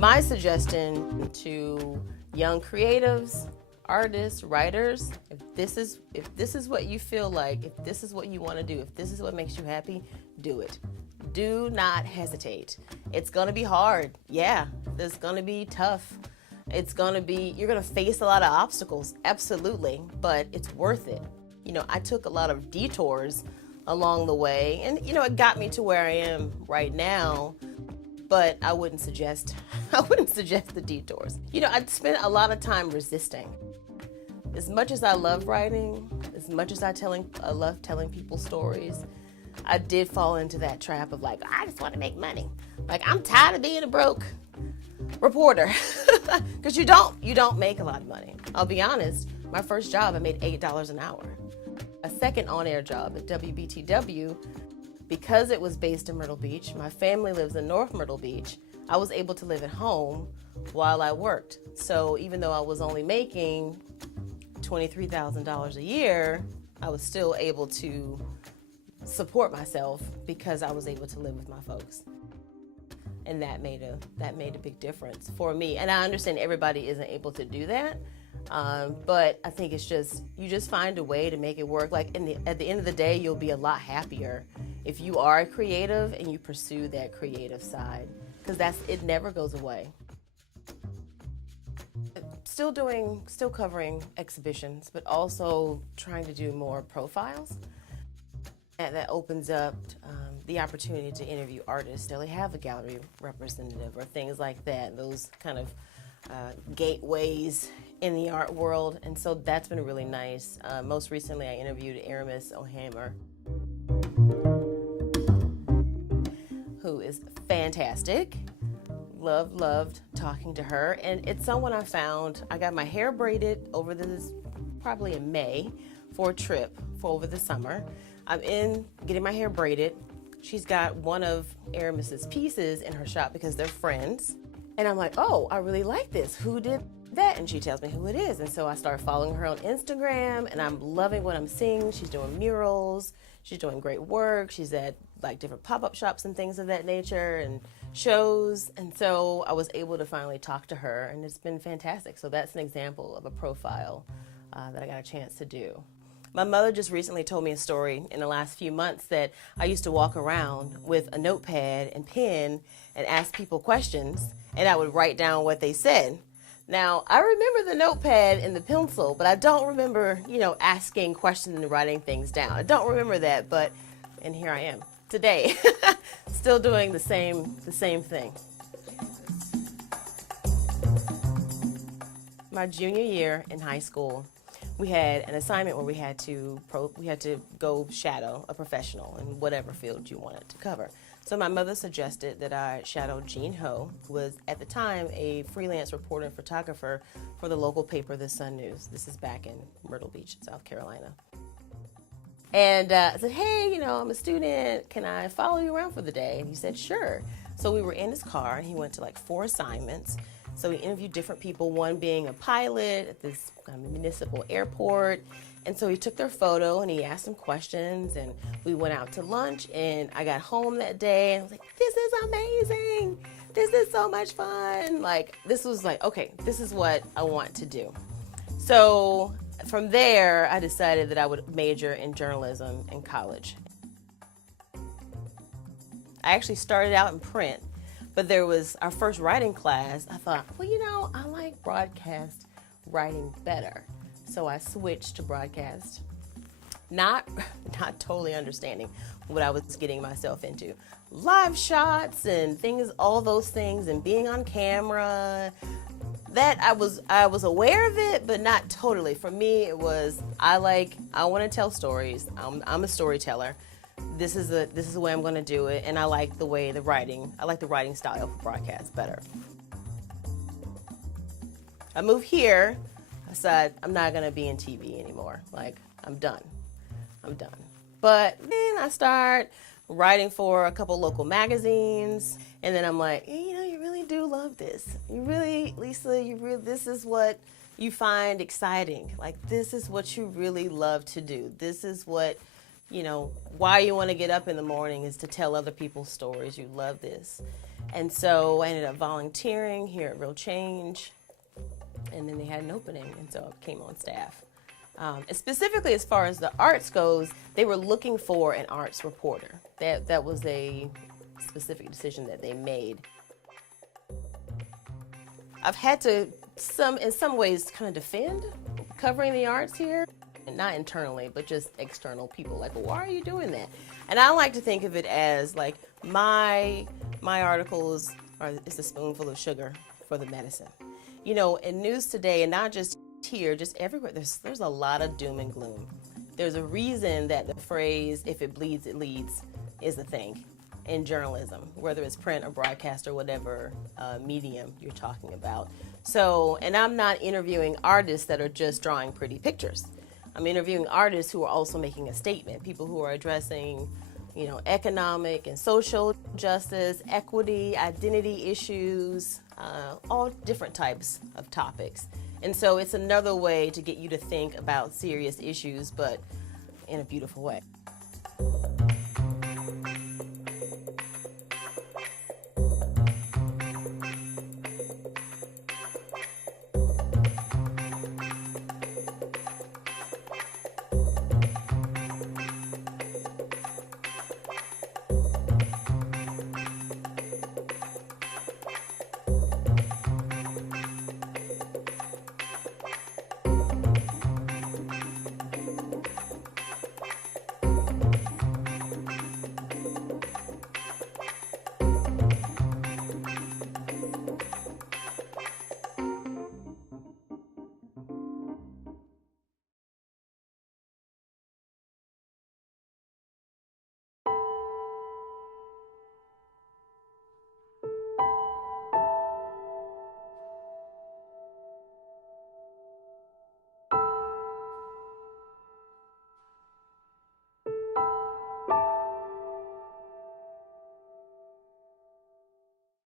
My suggestion to young creatives, artists, writers, if this is what you feel like, if this is what you want to do, if this is what makes you happy, do it. Do not hesitate. It's gonna be hard. Yeah, it's gonna be tough. You're gonna face a lot of obstacles, absolutely, but it's worth it. You know, I took a lot of detours along the way, and you know, it got me to where I am right now, but I wouldn't suggest the detours. You know, I'd spent a lot of time resisting. As much as I love writing, as much as I love telling people stories, I did fall into that trap of like, I just want to make money. Like, I'm tired of being a broke reporter. Because you don't make a lot of money. I'll be honest, my first job, I made $8 an hour. A second on-air job at WBTW, because it was based in Myrtle Beach, my family lives in North Myrtle Beach, I was able to live at home while I worked. So even though I was only making $23,000 a year, I was still able to support myself because I was able to live with my folks. And that made a big difference for me. And I understand everybody isn't able to do that, but I think it's just, you just find a way to make it work. Like at the end of the day, you'll be a lot happier if you are a creative and you pursue that creative side, because it never goes away. Still covering exhibitions, but also trying to do more profiles. That opens up the opportunity to interview artists. They have a gallery representative or things like that, those kind of gateways in the art world. And so that's been really nice. Most recently, I interviewed Aramis O'Hammer, who is fantastic. Loved talking to her. And it's someone I found. I got my hair braided probably in May for a trip for over the summer. I'm getting my hair braided. She's got one of Aramis's pieces in her shop because they're friends. And I'm like, oh, I really like this. Who did that? And she tells me who it is. And so I start following her on Instagram, and I'm loving what I'm seeing. She's doing murals. She's doing great work. She's at like different pop-up shops and things of that nature and shows. And so I was able to finally talk to her, and it's been fantastic. So that's an example of a profile that I got a chance to do. My mother just recently told me a story in the last few months that I used to walk around with a notepad and pen and ask people questions, and I would write down what they said. Now, I remember the notepad and the pencil, but I don't remember, asking questions and writing things down. I don't remember that, and here I am today, still doing the same thing. My junior year in high school, we had an assignment where we had to go shadow a professional in whatever field you wanted to cover. So my mother suggested that I shadow Jean Ho, who was at the time a freelance reporter and photographer for the local paper, The Sun News. This is back in Myrtle Beach, South Carolina. And I said, hey, I'm a student. Can I follow you around for the day? And he said, sure. So we were in his car, and he went to like 4 assignments. So he interviewed different people, one being a pilot at this kind of municipal airport. And so he took their photo and he asked them questions, and we went out to lunch, and I got home that day and I was like, this is amazing. This is so much fun. This was okay, this is what I want to do. So from there, I decided that I would major in journalism in college. I actually started out in print, but there was our first writing class. I thought, well, I like broadcast writing better. So I switched to broadcast, not totally understanding what I was getting myself into. Live shots and things, all those things, and being on camera. That I was aware of it, but not totally. For me, it was, I want to tell stories. I'm a storyteller. This is the way I'm going to do it, and I like the writing style for broadcast better. I moved here. I said, I'm not going to be in TV anymore. I'm done. But then I start writing for a couple local magazines, and then I'm like, you really do love this. You really, Lisa, this is what you find exciting. This is what you really love to do. This is what you know, why you want to get up in the morning is to tell other people's stories. You love this. And so I ended up volunteering here at Real Change, and then they had an opening, and so I came on staff. And specifically as far as the arts goes, they were looking for an arts reporter. That was a specific decision that they made. I've had to, in some ways, kind of defend covering the arts here. And not internally, but just external people. Like, well, why are you doing that? And I like to think of it as like my articles it's a spoonful of sugar for the medicine. You know, in news today, and not just here, just everywhere, there's a lot of doom and gloom. There's a reason that the phrase, if it bleeds, it leads, is a thing in journalism, whether it's print or broadcast or whatever medium you're talking about. So, and I'm not interviewing artists that are just drawing pretty pictures. I'm interviewing artists who are also making a statement, people who are addressing, you know, economic and social justice, equity, identity issues, all different types of topics. And so it's another way to get you to think about serious issues, but in a beautiful way.